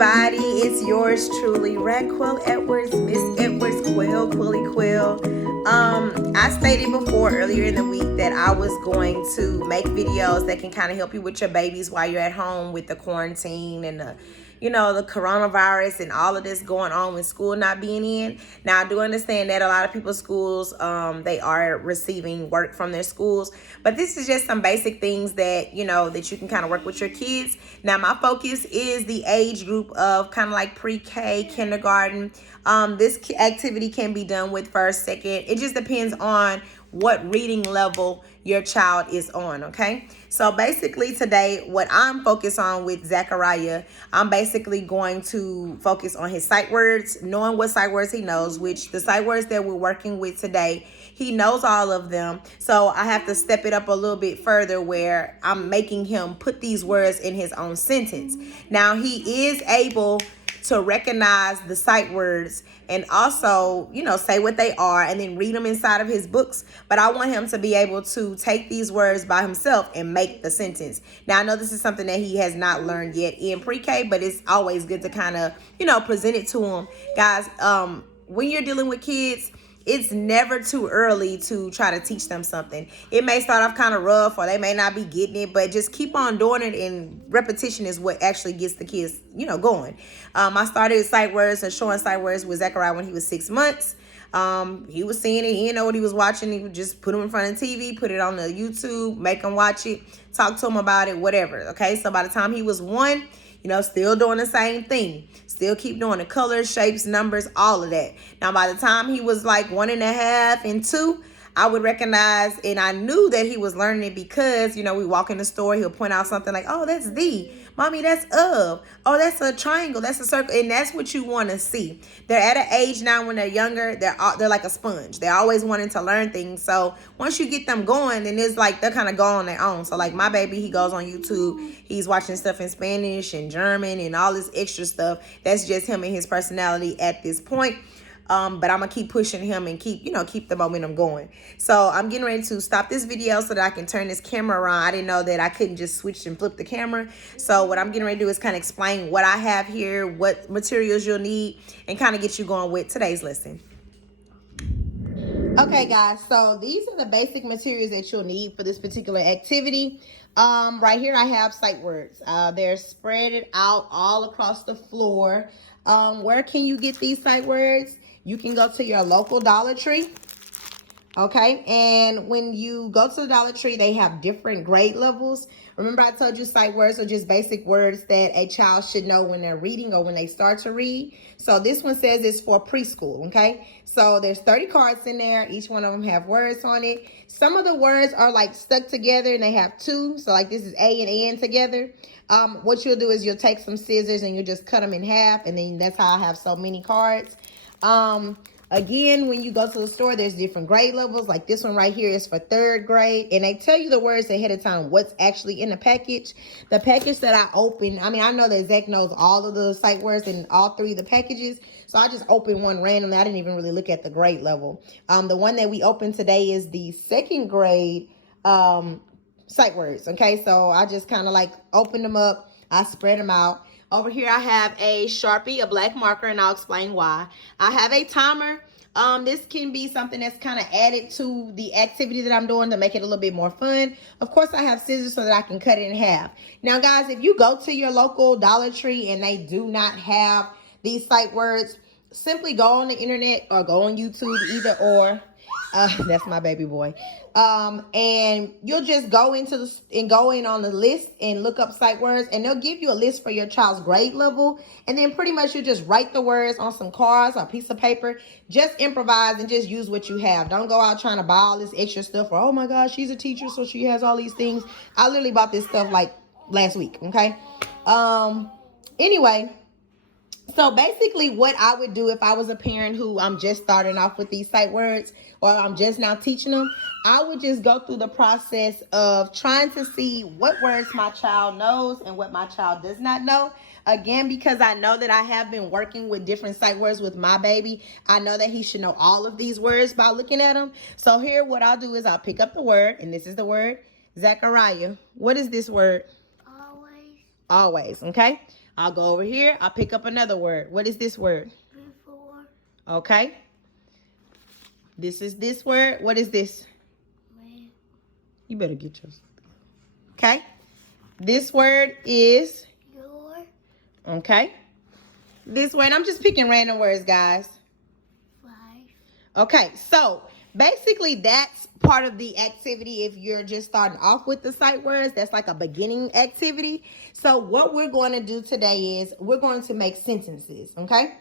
everybody, it's yours truly, Raquel Edwards, Miss Edwards, Quel. I stated before earlier in the week that I was going to make videos that can kind of help you with your babies while you're at home with the quarantine and the coronavirus and all of this going on with school not being in. Now, I do understand that a lot of people's schools, they are receiving work from their schools, but this is just some basic things that, that you can kind of work with your kids. Now, my focus is the age group of kind of like pre-K, kindergarten. This activity can be done with first, second. It just depends on what reading level your child is on, okay? So basically today, what I'm focused on with Zachariah, I'm basically going to focus on his sight words, knowing what sight words he knows, which the sight words that we're working with today, he knows all of them. So I have to step it up a little bit further where I'm making him put these words in his own sentence. Now, he is able to recognize the sight words and also, say what they are and then read them inside of his books. But I want him to be able to take these words by himself and make the sentence. Now, I know this is something that he has not learned yet in pre-K, but it's always good to kind of, present it to him. Guys, when you're dealing with kids, it's never too early to try to teach them something. It may start off kind of rough or they may not be getting it, but just keep on doing it, and repetition is what actually gets the kids, going. I started sight words and showing sight words with Zachariah when he was 6 months. He was seeing it. He didn't know what he was watching. He would just put him in front of the TV, put it on the YouTube, make him watch it, talk to him about it, whatever. Okay, so by the time he was 1, still doing the same thing. Still keep doing the colors, shapes, numbers, all of that. Now, by the time he was like 1.5 and 2, I would recognize, and I knew that he was learning it because, we walk in the store, he'll point out something like, oh, that's the. Mommy, that's of. Oh, that's a triangle. That's a circle. And that's what you want to see. They're at an age now when they're younger, they're like a sponge. They're always wanting to learn things. So once you get them going, then it's like they're kind of go on their own. So like my baby, he goes on YouTube. He's watching stuff in Spanish and German and all this extra stuff. That's just him and his personality at this point. But I'm gonna keep pushing him and keep the momentum going. So I'm getting ready to stop this video so that I can turn this camera around. I didn't know that I couldn't just switch and flip the camera. So what I'm getting ready to do is kind of explain what I have here, what materials you'll need, and kind of get you going with today's lesson. Okay, guys, so these are the basic materials that you'll need for this particular activity. Right here I have sight words. They're spread out all across the floor. Where can you get these sight words? You can go to your local Dollar Tree. Okay, and when you go to the Dollar Tree, they have different grade levels. Remember I told you sight words are just basic words that a child should know when they're reading or when they start to read. So this one says it's for preschool, okay? So there's 30 cards in there. Each one of them have words on it. Some of the words are like stuck together and they have 2. So like this is A and N together. What you'll do is you'll take some scissors and you'll just cut them in half, and then that's how I have so many cards. Again, when you go to the store, there's different grade levels. Like this one right here is for 3rd grade. And they tell you the words ahead of time, what's actually in the package. The package that I opened, I know that Zach knows all of the sight words in all 3 of the packages. So I just opened one randomly. I didn't even really look at the grade level. The one that we opened today is the 2nd grade sight words. Okay, so I just kind of like opened them up. I spread them out. Over here, I have a Sharpie, a black marker, and I'll explain why. I have a timer. This can be something that's kind of added to the activity that I'm doing to make it a little bit more fun. Of course, I have scissors so that I can cut it in half. Now, guys, if you go to your local Dollar Tree and they do not have these sight words, simply go on the internet or go on YouTube, either or. That's my baby boy. And you'll just go in on the list and look up sight words, and they'll give you a list for your child's grade level. And then pretty much you just write the words on some cards or a piece of paper. Just improvise and just use what you have. Don't go out trying to buy all this extra stuff. Or, oh my gosh, she's a teacher, so she has all these things. I literally bought this stuff like last week. Okay. Anyway. So basically what I would do if I was a parent who I'm just starting off with these sight words, or I'm just now teaching them, I would just go through the process of trying to see what words my child knows and what my child does not know. Again, because I know that I have been working with different sight words with my baby, I know that he should know all of these words by looking at them. So here what I'll do is I'll pick up the word, and this is the word, Zachariah. What is this word? Always. Always, okay? I'll go over here. I'll pick up another word. What is this word? Before. Okay. This is this word. What is this? Man. You better get yours. Okay. This word is? Your. Okay. This word, I'm just picking random words, guys. 5. Okay, so basically that's part of the activity. If you're just starting off with the sight words, that's like a beginning activity. So what we're going to do today is we're going to make sentences, okay?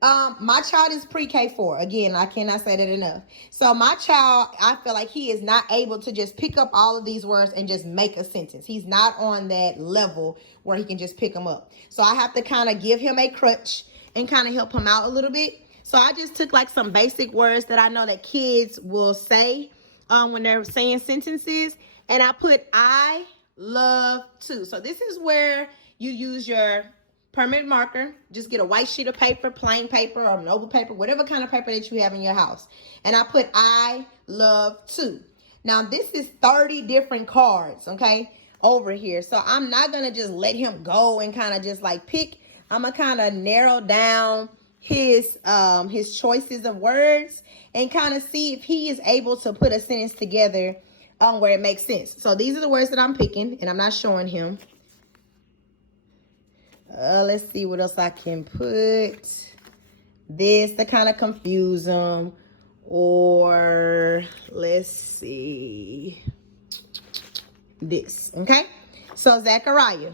My child is pre-K 4. Again, I cannot say that enough. So my child, I feel like he is not able to just pick up all of these words and just make a sentence. He's not on that level where he can just pick them up. So I have to kind of give him a crutch and kind of help him out a little bit. So I just took like some basic words that I know that kids will say when they're saying sentences. And I put I love to. So this is where you use your permanent marker. Just get a white sheet of paper, plain paper or noble paper, whatever kind of paper that you have in your house. And I put I love to. Now this is 30 different cards, okay, over here. So I'm not going to just let him go and kind of just like pick. I'm going to kind of narrow down his choices of words and kind of see if he is able to put a sentence together where it makes sense. So these are the words that I'm picking, and I'm not showing him. Let's see what else I can put. This to kind of confuse them. Or let's see. This, okay? So Zachariah,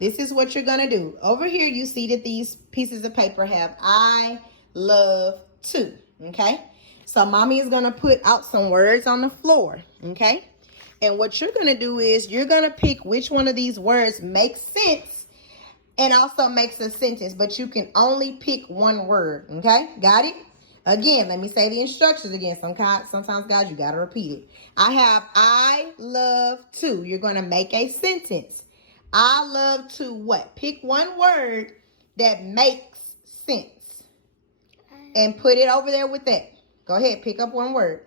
this is what you're going to do. Over here, you see that these pieces of paper have I love to, okay? So mommy is going to put out some words on the floor, okay? And what you're going to do is you're going to pick which one of these words makes sense and also makes a sentence, but you can only pick one word, okay? Got it? Again, let me say the instructions again. Sometimes, guys, you got to repeat it. I have I love to. You're going to make a sentence. I love to what? Pick one word that makes sense and put it over there with that. Go ahead, pick up one word.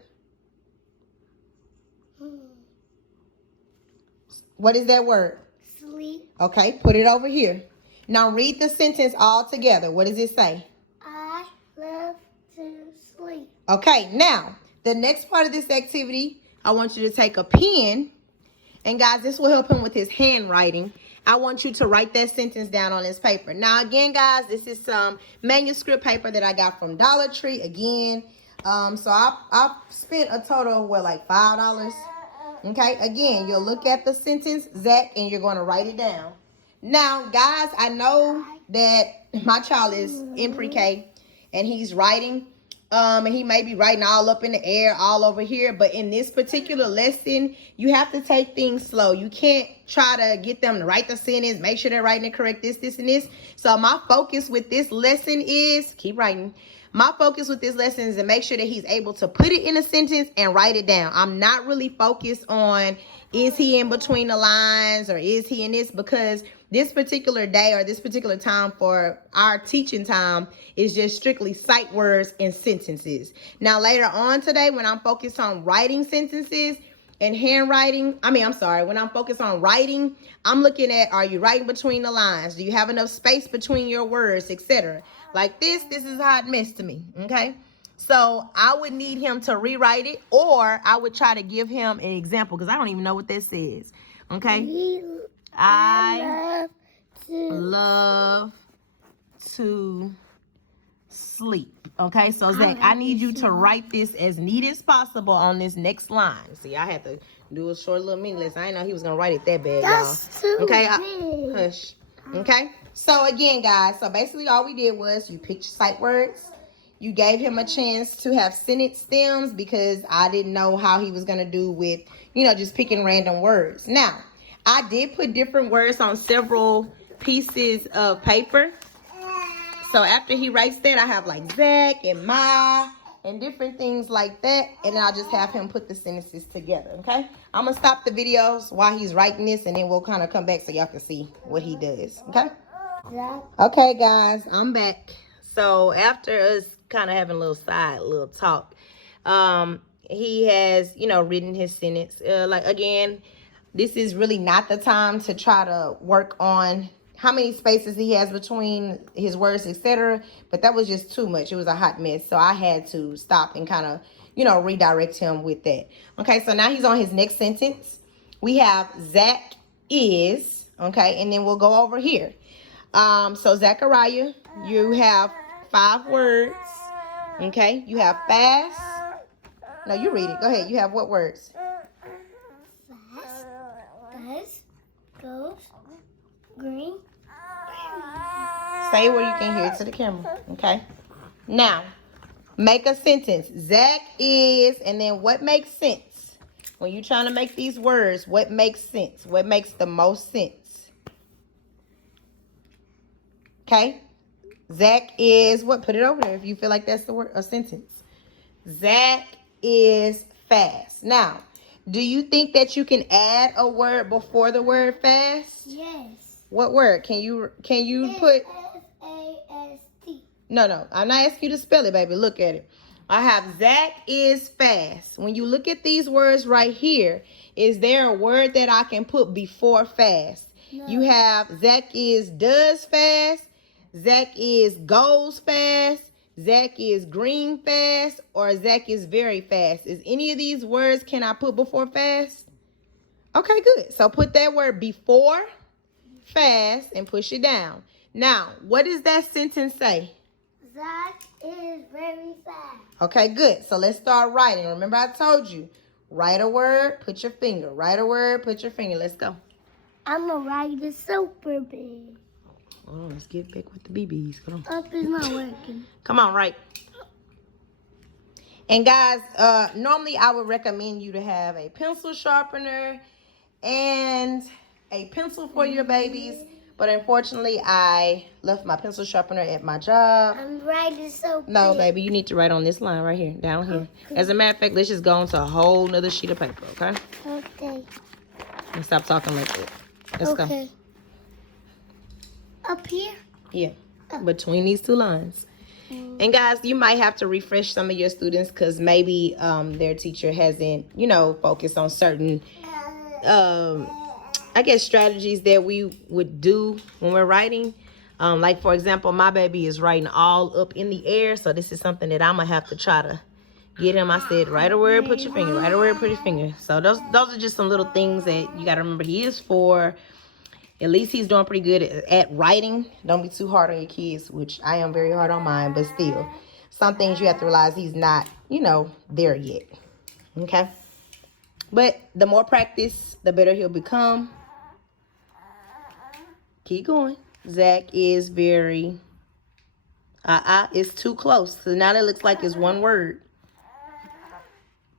What is that word? Sleep. Okay, put it over here. Now read the sentence all together. What does it say? I love to sleep. Okay, now the next part of this activity, I want you to take a pen, and guys, this will help him with his handwriting. I want you to write that sentence down on this paper. Now again, guys, this is some manuscript paper that I got from Dollar Tree. Again, so I spent a total of what, like $5. Okay, again, you'll look at the sentence, Zach, and you're going to write it down. Now, guys, I know that my child is in pre-K and he's writing, and he may be writing all up in the air, all over here. But in this particular lesson, you have to take things slow. You can't try to get them to write the sentence, make sure they're writing it correct, this, and this. So my focus with this lesson is, keep writing. My focus with this lesson is to make sure that he's able to put it in a sentence and write it down. I'm not really focused on, is he in between the lines or is he in this, because this particular day or this particular time for our teaching time is just strictly sight words and sentences. Now later on today, when I'm focused on writing sentences and handwriting, when I'm focused on writing, I'm looking at, are you writing between the lines? Do you have enough space between your words, etc.? Like this is hot mess to me, okay? So I would need him to rewrite it, or I would try to give him an example, because I don't even know what that says, okay? I love to sleep. Okay, so Zach, I need you to write this as neat as possible on this next line. See, I had to do a short little mini list. I didn't know he was gonna write it that bad, y'all. Okay, hush. Okay, so again, guys, so basically all we did was you picked sight words. You gave him a chance to have sentence stems, because I didn't know how he was gonna do with, just picking random words. Now, I did put different words on several pieces of paper. So after he writes that, I have like Zach and Ma and different things like that. And then I'll just have him put the sentences together, okay? I'm going to stop the videos while he's writing this, and then we'll kind of come back so y'all can see what he does, okay? Okay, guys, I'm back. So after us kind of having a little talk, he has, written his sentence. Again, this is really not the time to try to work on how many spaces he has between his words, etc. But that was just too much. It was a hot mess. So I had to stop and kind of, redirect him with that. Okay, so now he's on his next sentence. We have Zach is, okay, and then we'll go over here. So Zachariah, you have 5 words. Okay, you have fast. No, you read it. Go ahead. You have what words? Fast. Does. Goes. Green. Say it where you can hear it to the camera. Okay. Now, make a sentence. Zach is, and then what makes sense? When you're trying to make these words, what makes sense? What makes the most sense? Okay. Zach is what? Put it over there if you feel like that's the word, a sentence. Zach is fast. Now, do you think that you can add a word before the word fast? Yes. What word? Can you put? F-A-S-T. No. I'm not asking you to spell it, baby. Look at it. I have Zach is fast. When you look at these words right here, is there a word that I can put before fast? No. You have Zach is does fast. Zach is goes fast. Zach is green fast. Or Zach is very fast. Is any of these words can I put before fast? Okay, good. So put that word before fast and push it down. Now, what does that sentence say? Zach is very fast. Okay, good. So let's start writing. Remember I told you, write a word, put your finger. Write a word, put your finger. Let's go. I'm going to write it super big. Oh, let's get back with the BBs. Come on. Up is not working. Come on, right. And guys, normally I would recommend you to have a pencil sharpener and a pencil for your babies. But unfortunately, I left my pencil sharpener at my job. I'm writing so big. No, baby, you need to write on this line right here, down here. As a matter of fact, let's just go on to a whole nother sheet of paper, okay? Okay. And stop talking like that. Let's go. Up here? Yeah, between these 2 lines. And guys, you might have to refresh some of your students because maybe their teacher hasn't, focused on certain, I guess, strategies that we would do when we're writing. Like, for example, my baby is writing all up in the air. So this is something that I'm going to have to try to get him. I said, write a word, put your finger. Write a word, put your finger. So those are just some little things that you got to remember he is 4. At least he's doing pretty good at writing. Don't be too hard on your kids, which I am very hard on mine. But still, some things you have to realize he's not, there yet. Okay? But the more practice, the better he'll become. Keep going. Zach is very... it's too close. So now that looks like it's one word.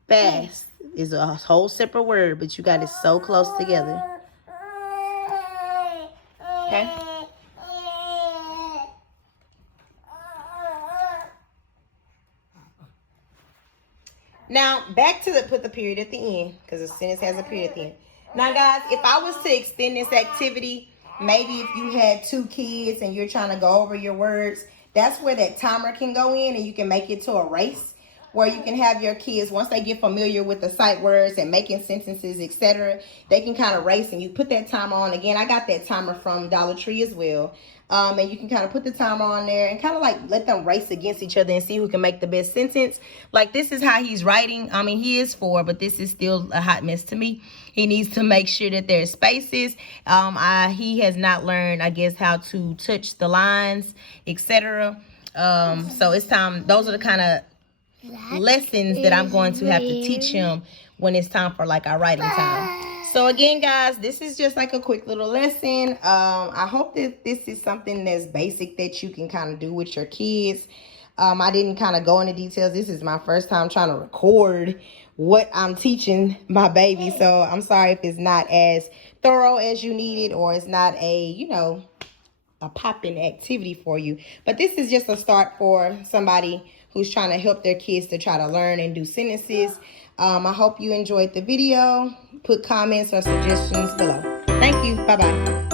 Fast is a whole separate word, but you got it so close together. Okay. Now, back to put the period at the end, because the sentence has a period at the end. Now, guys, if I was to extend this activity, maybe if you had 2 kids and you're trying to go over your words, that's where that timer can go in and you can make it to a race. Where you can have your kids, once they get familiar with the sight words and making sentences, etc., they can kind of race, and you put that timer on. Again, I got that timer from Dollar Tree as well. And you can kind of put the timer on there and kind of like let them race against each other and see who can make the best sentence. Like, this is how he's writing. I mean, he is 4, but this is still a hot mess to me. He needs to make sure that there's spaces. He has not learned, I guess, how to touch the lines, etc. So it's time. Those are the kind of lessons that I'm going to have to teach him when it's time for like our writing time. So again, guys, this is just like a quick little lesson. I hope that this is something that's basic that you can kind of do with your kids. I didn't kind of go into details. This is my first time trying to record what I'm teaching my baby. So I'm sorry if it's not as thorough as you needed, or it's not a, a popping activity for you. But this is just a start for somebody who's trying to help their kids to try to learn and do sentences. I hope you enjoyed the video. Put comments or suggestions below. Thank you. Bye-bye.